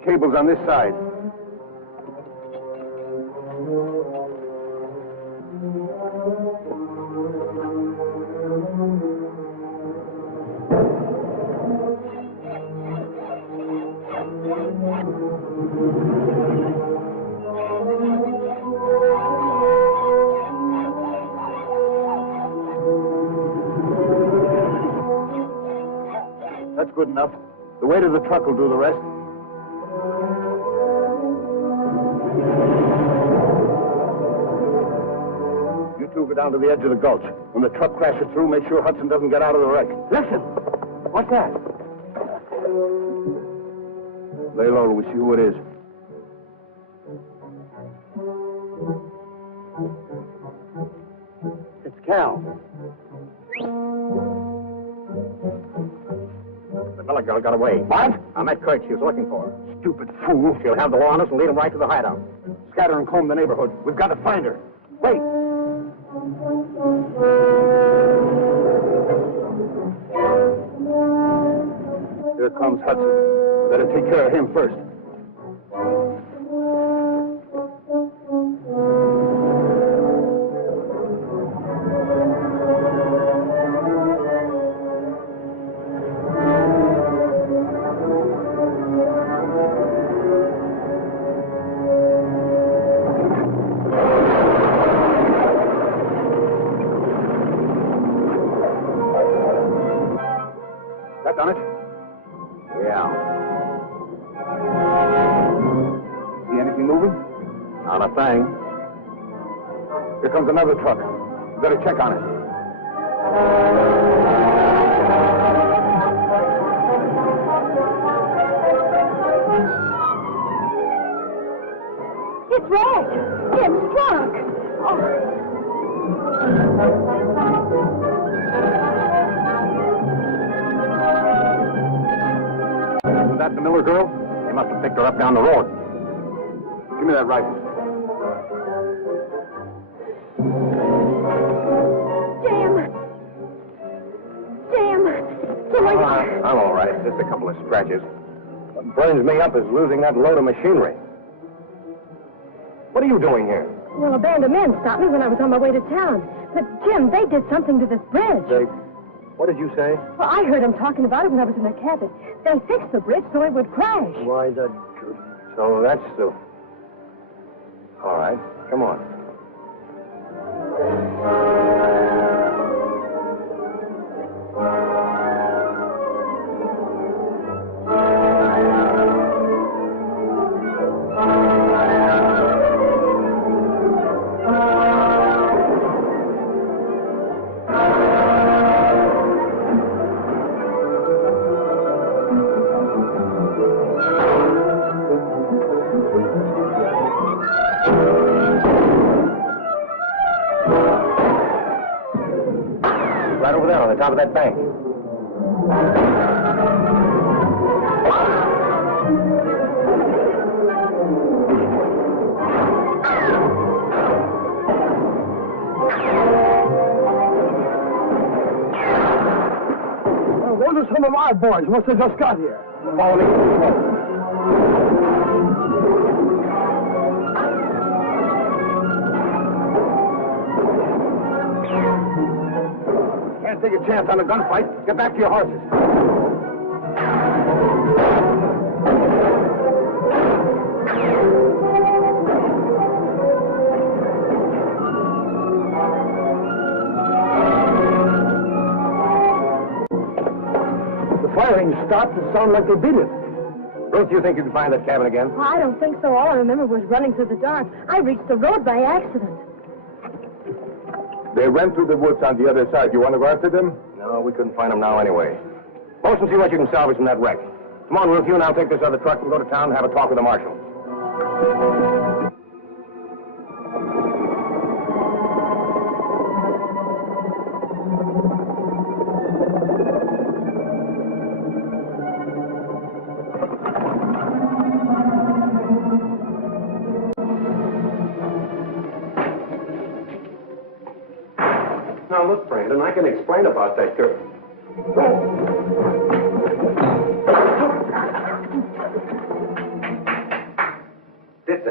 cable's on this side. That's good enough. The weight of the truck will do the rest. You two go down to the edge of the gulch. When the truck crashes through, make sure Hudson doesn't get out of the wreck. Listen! What's that? Lay low till we see who it is. It's Cal. The Miller girl got away. What? I met Kurt. She was looking for her. Stupid fool. She'll have the law on us and lead them right to the hideout. Scatter and comb the neighborhood. We've got to find her. Wait. Here comes Hudson. Better take care of him first. That done it? Yeah. See anything moving? Not a thing. Here comes another truck. Better check on it. It's wrecked. It's struck. Isn't that the Miller girl? They must have picked her up down the road. Give me that rifle. I'm all right. Just a couple of scratches. What burns me up is losing that load of machinery. What are you doing here? Well, a band of men stopped me when I was on my way to town. But, Jim, they did something to this bridge. What did you say? Well, I heard them talking about it when I was in the cabin. They fixed the bridge so it would crash. Why, So that's the... All right. Come on. Right over there on the top of that bank. Well, those are some of our boys. Must have just got here. Follow me. Can't take a chance on a gunfight. Get back to your horses. The firing stopped. It sounded like they beat it. Ruth, you think you can find that cabin again? Well, I don't think so. All I remember was running through the dark. I reached the road by accident. They ran through the woods on the other side. You want to go after them? No, we couldn't find them now anyway. Post and see what you can salvage from that wreck. Come on, Ruth, you and I'll take this other truck and go to town and have a talk with the marshal. Now, look, Brandon, I can explain about that girl.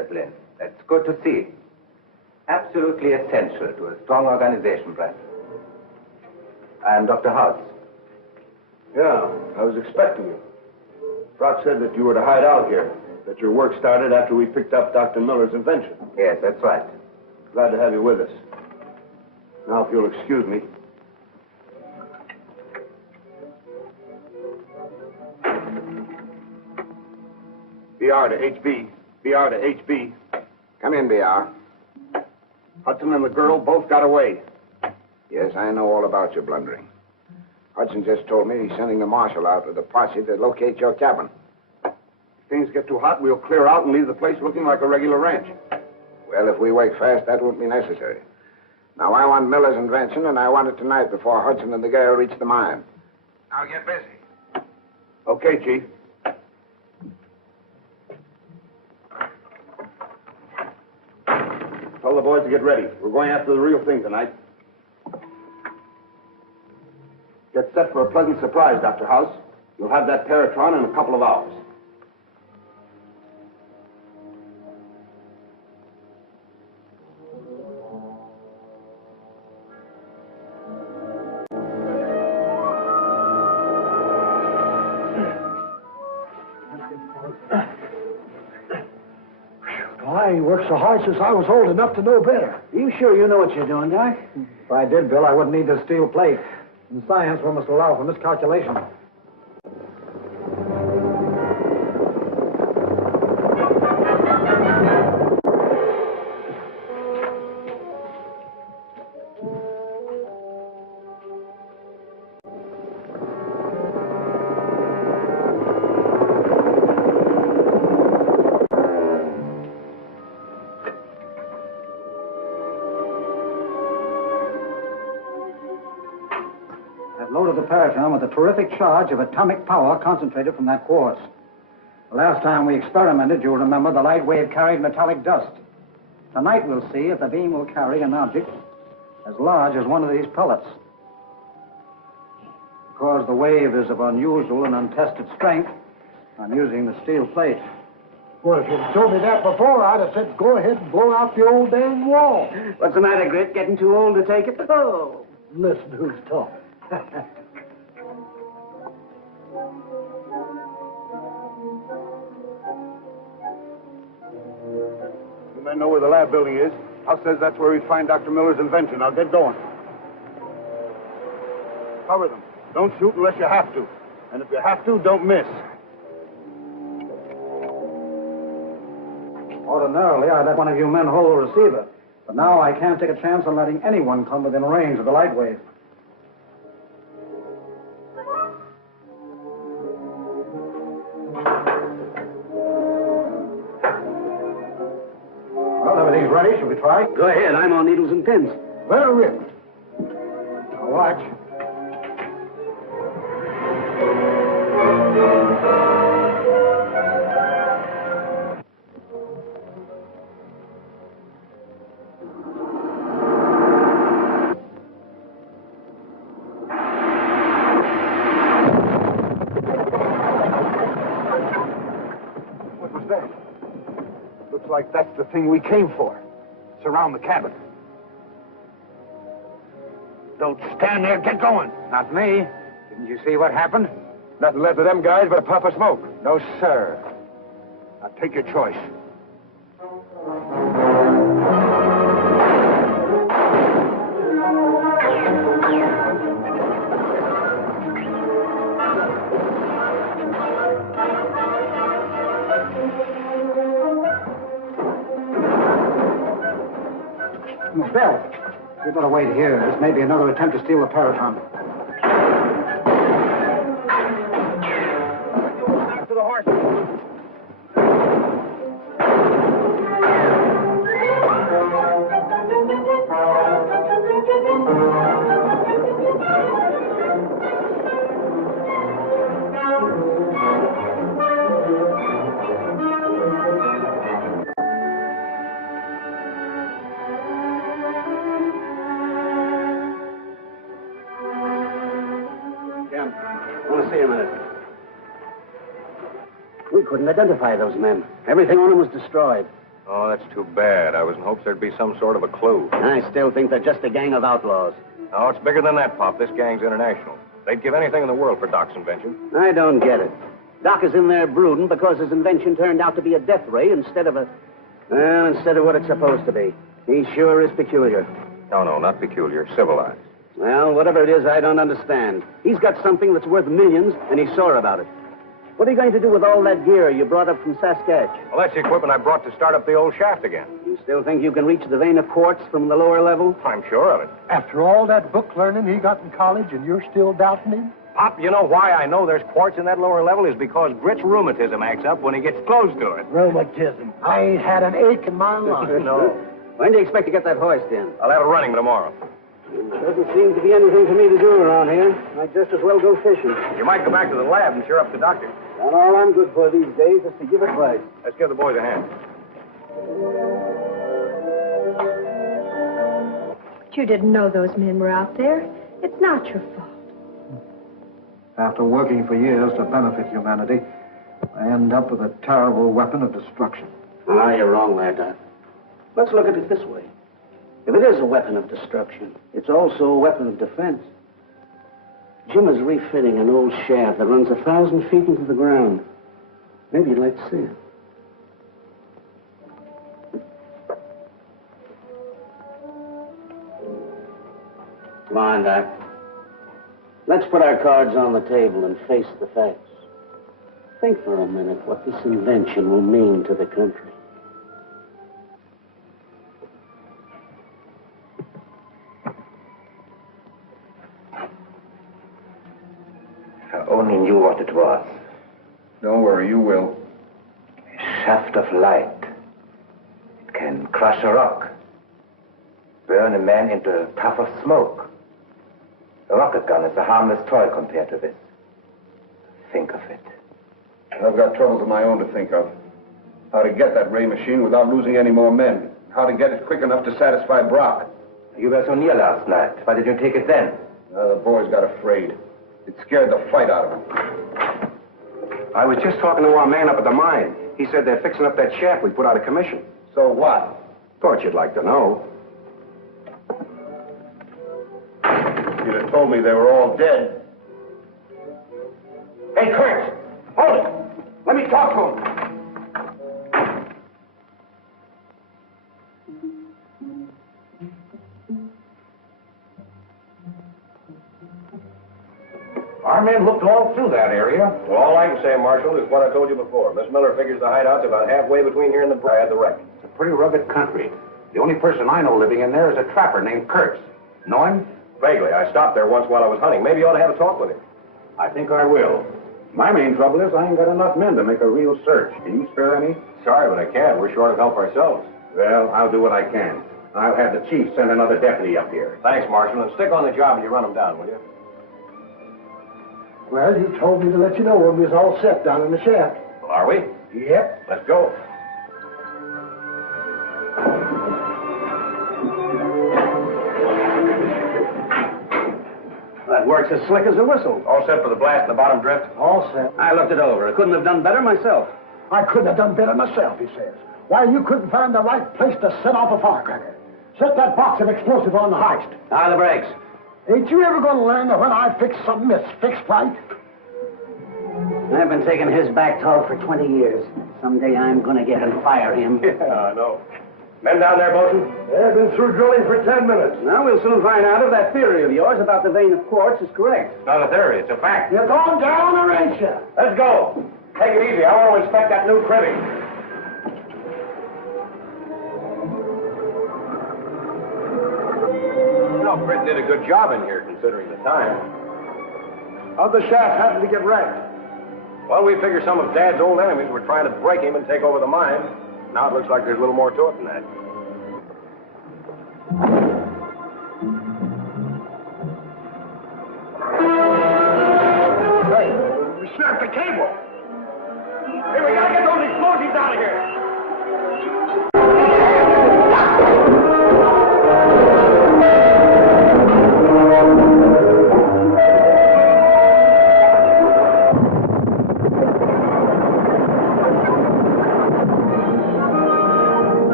discipline. That's good to see. Absolutely essential to a strong organization, Brent. I am Dr. House. Yeah, I was expecting you. Brock said that you were to hide out here, that your work started after we picked up Dr. Miller's invention. Yes, that's right. Glad to have you with us. Now, if you'll excuse me. BR to HB. BR to HB. Come in, BR. Hudson and the girl both got away. Yes, I know all about your blundering. Hudson just told me he's sending the marshal out with a posse to locate your cabin. If things get too hot, we'll clear out and leave the place looking like a regular ranch. Well, if we wake fast, that won't be necessary. Now, I want Miller's invention, and I want it tonight before Hudson and the girl reach the mine. Now, get busy. Okay, Chief. Tell the boys to get ready. We're going after the real thing tonight. Get set for a pleasant surprise, Dr. House. You'll have that Paratron in a couple of hours. I ain't worked so hard since I was old enough to know better. Are you sure you know what you're doing, Doc? If I did, Bill, I wouldn't need this steel plate. In science, we must allow for miscalculation. Loaded the Paratron with a terrific charge of atomic power concentrated from that quartz. The last time we experimented, you'll remember, the light wave carried metallic dust. Tonight we'll see if the beam will carry an object as large as one of these pellets. Because the wave is of unusual and untested strength, I'm using the steel plate. Well, if you'd told me that before, I'd have said go ahead and blow out the old damn wall. What's the matter, Grit? Getting too old to take it? Oh. Listen who's talking. You men know where the lab building is. House says that's where we find Dr. Miller's invention. Now get going. Cover them. Don't shoot unless you have to. And if you have to, don't miss. Ordinarily, I'd let one of you men hold the receiver. But now I can't take a chance on letting anyone come within range of the light wave. Well, everything's ready. Shall we try? Go ahead. I'm on needles and pins. Let her rip. Now watch. What was that? Looks like that's the thing we came for. Surround the cabin. Don't stand there. Get going. Not me. Didn't you see what happened? Nothing left of them guys but a puff of smoke. No, sir. Now take your choice. Bill, you better wait here. This may be another attempt to steal the Paratron. After the horse. I want to see a minute. We couldn't identify those men. Everything on them was destroyed. Oh, that's too bad. I was in hopes there'd be some sort of a clue. I still think they're just a gang of outlaws. No, it's bigger than that, Pop. This gang's international. They'd give anything in the world for Doc's invention. I don't get it. Doc is in there brooding because his invention turned out to be a death ray instead of what it's supposed to be. He sure is peculiar. No, not peculiar. Civilized. Well, whatever it is, I don't understand. He's got something that's worth millions, and he's sore about it. What are you going to do with all that gear you brought up from Saskatchewan? Well, that's the equipment I brought to start up the old shaft again. You still think you can reach the vein of quartz from the lower level? I'm sure of it. After all that book learning he got in college, and you're still doubting him? Pop, you know why I know there's quartz in that lower level is because Grit's rheumatism acts up when he gets close to it. Rheumatism. I ain't had an ache in my life. No. When do you expect to get that hoist in? I'll have it running tomorrow. Doesn't seem to be anything for me to do around here. I'd just as well go fishing. You might go back to the lab and cheer up the doctor. And all I'm good for these days is to give advice. Let's give the boys a hand. But you didn't know those men were out there. It's not your fault. After working for years to benefit humanity, I end up with a terrible weapon of destruction. Ah, you're wrong there, Doc. Let's look at it this way. If it is a weapon of destruction, it's also a weapon of defense. Jim is refitting an old shaft that runs 1,000 feet into the ground. Maybe you'd like to see it. Come on, Doc. Let's put our cards on the table and face the facts. Think for a minute what this invention will mean to the country. If I only knew what it was. Don't worry, you will. A shaft of light. It can crush a rock. Burn a man into a puff of smoke. A rocket gun is a harmless toy compared to this. Think of it. I've got troubles of my own to think of. How to get that ray machine without losing any more men. How to get it quick enough to satisfy Brock. You were so near last night. Why did you take it then? The boys got afraid. It scared the fight out of them. I was just talking to our man up at the mine. He said they're fixing up that shaft we put out of commission. So what? Thought you'd like to know. You'd have told me they were all dead. Hey, Kurtz! Hold it! Let me talk to him. Our men looked all through that area. Well, all I can say, Marshal, is what I told you before. Miss Miller figures the hideout's about halfway between here and the wreck. It's a pretty rugged country. The only person I know living in there is a trapper named Kurtz. Know him? Vaguely. I stopped there once while I was hunting. Maybe you ought to have a talk with him. I think I will. My main trouble is I ain't got enough men to make a real search. Can you spare any? Sorry, but I can't. We're short of help ourselves. Well, I'll do what I can. I'll have the chief send another deputy up here. Thanks, Marshal, and stick on the job and you run them down, will you? Well, you told me to let you know when we was all set down in the shaft. Well, are we? Yep. Let's go. That works as slick as a whistle. All set for the blast in the bottom drift? All set. I looked it over. I couldn't have done better myself. I couldn't have done better myself, he says. Why, you couldn't find the right place to set off a firecracker. Set that box of explosive on the heist. Ah, the brakes. Ain't you ever going to learn that when I fix something, it's fixed right? I've been taking his back talk for 20 years. Someday I'm going to get and fire him. Yeah, I know. Men down there, Bosun? They've been through drilling for 10 minutes. Now we'll soon find out if that theory of yours about the vein of quartz is correct. It's not a theory, it's a fact. You're going down or ain't you? Let's go. Take it easy. I want to inspect that new cribbing. You know, Britt did a good job in here, considering the time. How'd the shaft happen to get wrecked? Well, we figure some of Dad's old enemies were trying to break him and take over the mine. Now it looks like there's a little more to it than that. Hey, we snapped the cable. Hey, we gotta get those explosives out of here.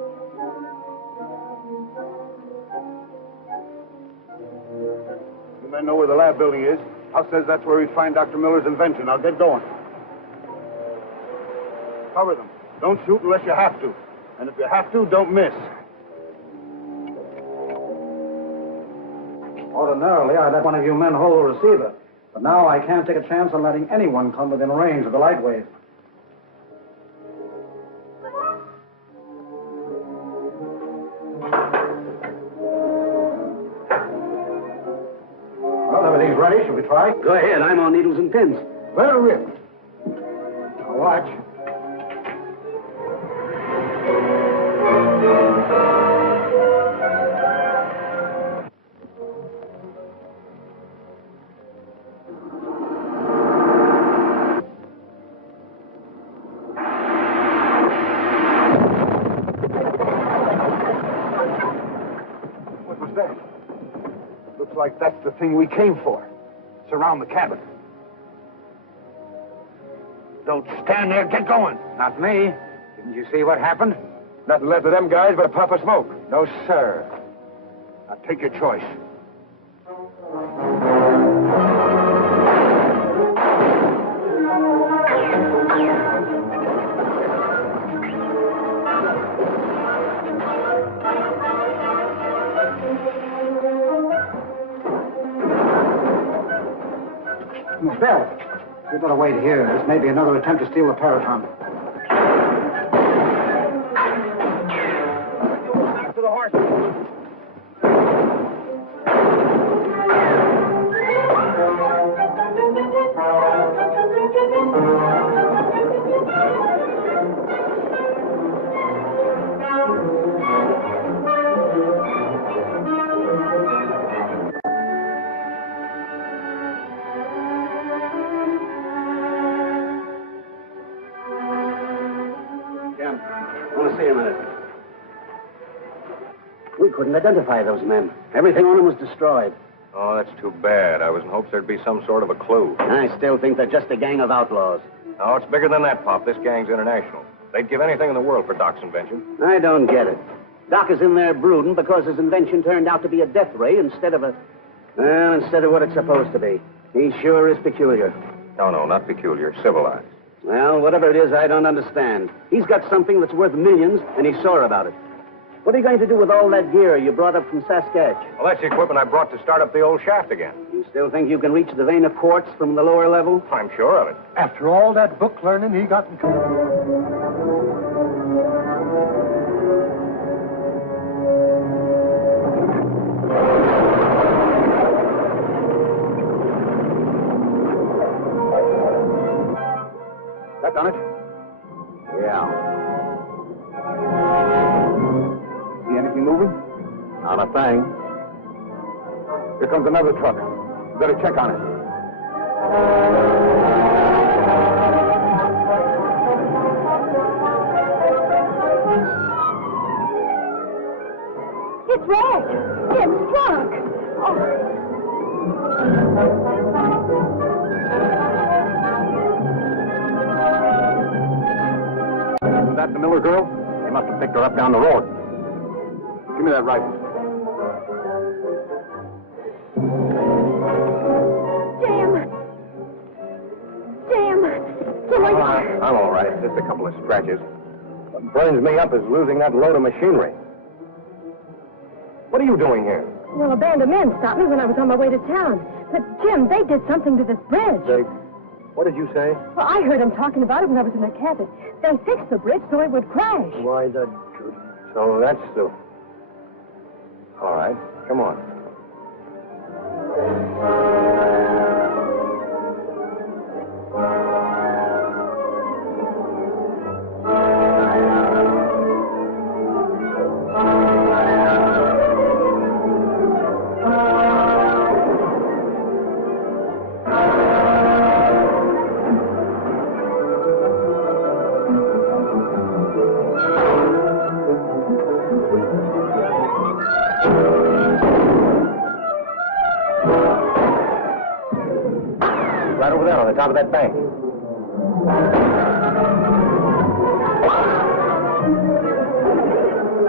You men know where the lab building is. House says that's where we find Dr. Miller's invention. Now get going. Cover them. Don't shoot unless you have to. And if you have to, don't miss. Ordinarily, I'd let one of you men hold the receiver. But now I can't take a chance on letting anyone come within range of the light wave. Well, everything's ready. Shall we try? Go ahead. I'm on needles and pins. Let her rip. Now watch. What was that? Looks like that's the thing we came for. Surround the cabin. Don't stand there. Get going. Not me. Didn't you see what happened? Nothing left of them guys but a puff of smoke. No, sir. Now take your choice. Miss Bell, you better wait here. This may be another attempt to steal the Paraton. To the horse. I want to see a minute. We couldn't identify those men. Everything on them was destroyed. Oh, that's too bad. I was in hopes there'd be some sort of a clue. I still think they're just a gang of outlaws. No, it's bigger than that, Pop. This gang's international. They'd give anything in the world for Doc's invention. I don't get it. Doc is in there brooding because his invention turned out to be a death ray instead of what it's supposed to be. He sure is peculiar. No, not peculiar. Civilized. Well, whatever it is, I don't understand. He's got something that's worth millions, and he's sore about it. What are you going to do with all that gear you brought up from Saskatchewan? Well, that's the equipment I brought to start up the old shaft again. You still think you can reach the vein of quartz from the lower level? I'm sure of it. After all that book learning he got in... That done it? Yeah. See anything moving? Not a thing. Here comes another truck. Better check on it. It's wrecked. It's drunk. Oh. Isn't that the Miller girl? They must have picked her up down the road. Give me that rifle. Jim, are you... I'm all right. Just a couple of scratches. What burns me up is losing that load of machinery. What are you doing here? Well, a band of men stopped me when I was on my way to town. But, Jim, they did something to this bridge. What did you say? Well, I heard them talking about it when I was in the cabin. They fixed the bridge so it would crash. Why, so that's the... All right, come on. Right over there on the top of that bank.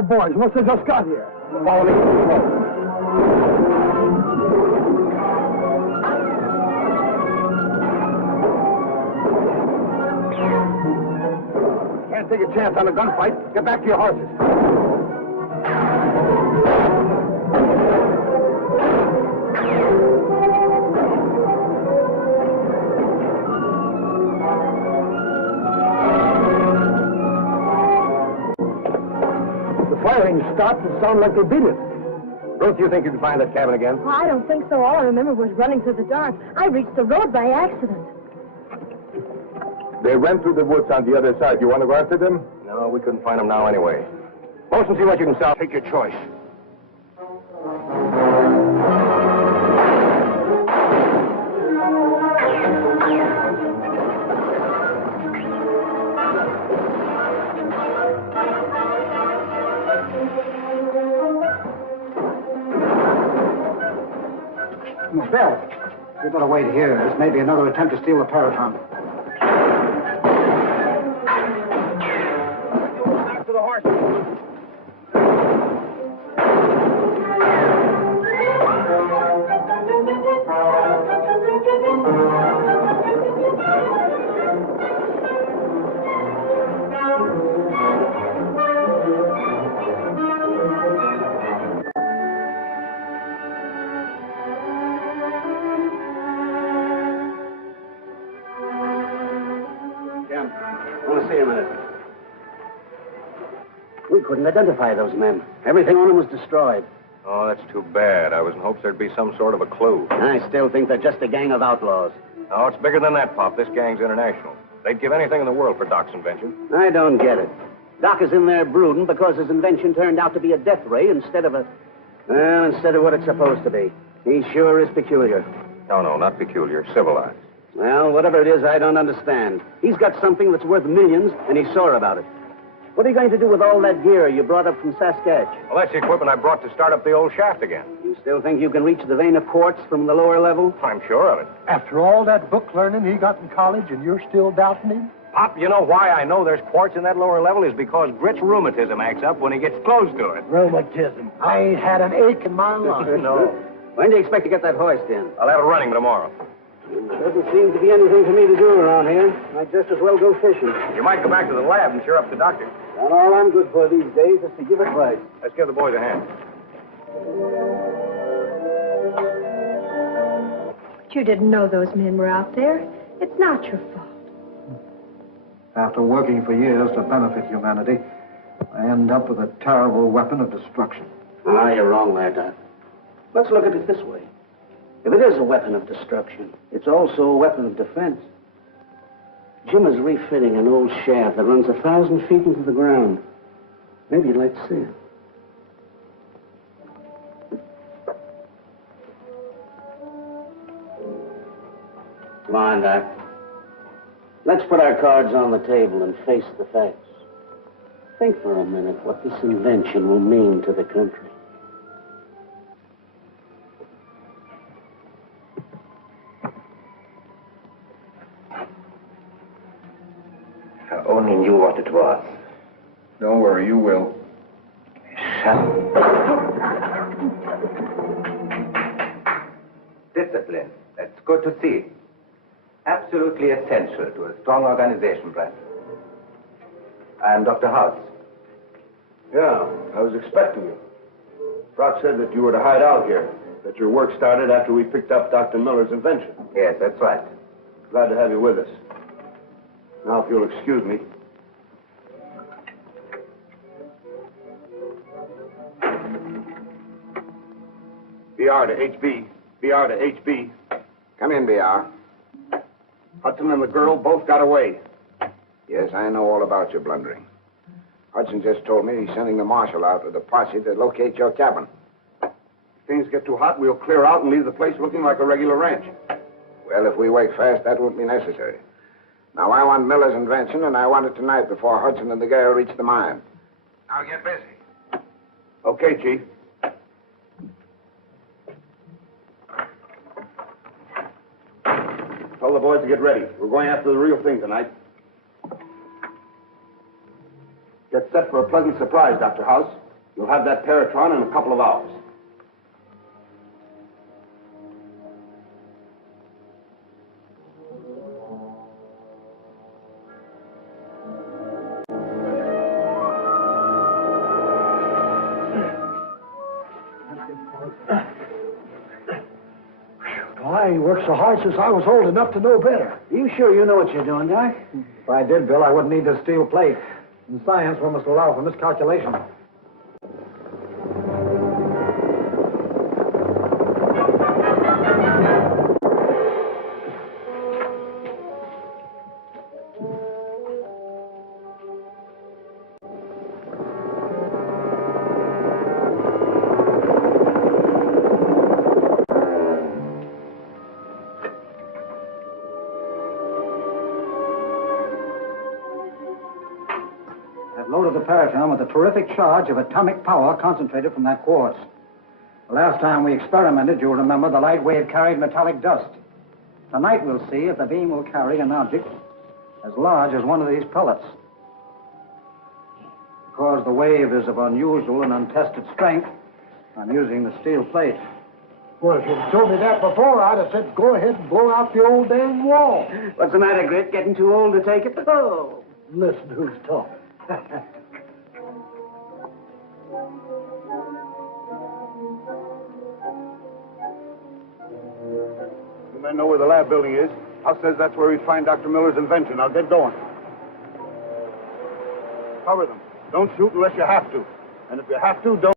that, boys? What's they just got here? Follow me. Can't take a chance on a gunfight. Get back to your horses. The firing stopped. It sounded like they beat it. Ruth, you think you can find that cabin again? I don't think so. All I remember was running through the dark. I reached the road by accident. They ran through the woods on the other side. You want to go after them? No, we couldn't find them now anyway. Post and see what you can sell. Take your choice. Bill, you better wait here. This may be another attempt to steal the Paraton. To the horses. I want to see a minute. We couldn't identify those men. Everything on them was destroyed. Oh, that's too bad. I was in hopes there'd be some sort of a clue. I still think they're just a gang of outlaws. No, it's bigger than that, Pop. This gang's international. They'd give anything in the world for Doc's invention. I don't get it. Doc is in there brooding because his invention turned out to be a death ray instead of what it's supposed to be. He sure is peculiar. No, not peculiar. Civilized. Well, whatever it is, I don't understand. He's got something that's worth millions, and he's sore about it. What are you going to do with all that gear you brought up from Saskatchewan? Well, that's the equipment I brought to start up the old shaft again. You still think you can reach the vein of quartz from the lower level? I'm sure of it. After all that book learning he got in college, and you're still doubting him? Pop, you know why I know there's quartz in that lower level is because Grit's rheumatism acts up when he gets close to it. Rheumatism. I ain't had an ache in my life. No. When do you expect to get that hoist in? I'll have it running tomorrow. Doesn't seem to be anything for me to do around here. I'd just as well go fishing. You might go back to the lab and cheer up the doctor. And all I'm good for these days is to give advice. Let's give the boys a hand. But you didn't know those men were out there. It's not your fault. After working for years to benefit humanity, I end up with a terrible weapon of destruction. Ah, you're wrong there, Doc. Let's look at it this way. If it is a weapon of destruction, it's also a weapon of defense. Jim is refitting an old shaft that runs 1,000 feet into the ground. Maybe you'd like to see it. Come on, Doc. Let's put our cards on the table and face the facts. Think for a minute what this invention will mean to the country. I only knew what it was. Don't worry, you will. Discipline. That's good to see. Absolutely essential to a strong organization, Brent. I'm Dr. House. Yeah, I was expecting you. Brock said that you were to hide out here, that your work started after we picked up Dr. Miller's invention. Yes, that's right. Glad to have you with us. Now, if you'll excuse me. BR to HB. BR to HB. Come in, BR. Hudson and the girl both got away. Yes, I know all about your blundering. Hudson just told me he's sending the marshal out with a posse to locate your cabin. If things get too hot, we'll clear out and leave the place looking like a regular ranch. Well, if we work fast, that won't be necessary. Now, I want Miller's invention, and I want it tonight before Hudson and the girl reach the mine. Now get busy. Okay, Chief. Tell the boys to get ready. We're going after the real thing tonight. Get set for a pleasant surprise, Dr. House. You'll have that Paratron in a couple of hours. I ain't worked so hard since I was old enough to know better. You sure you know what you're doing, Doc? If I did, Bill, I wouldn't need this steel plate. In science, we must allow for miscalculation. Loaded the Paratron with a terrific charge of atomic power concentrated from that quartz. The last time we experimented, you'll remember, the light wave carried metallic dust. Tonight we'll see if the beam will carry an object as large as one of these pellets. Because the wave is of unusual and untested strength, I'm using the steel plate. Well, if you'd told me that before, I'd have said go ahead and blow out the old damn wall. What's the matter, Grit? Getting too old to take it? Oh. Listen who's talking. You men know where the lab building is. House says that's where we find Dr. Miller's invention. Now get going. Cover them. Don't shoot unless you have to. And if you have to, don't.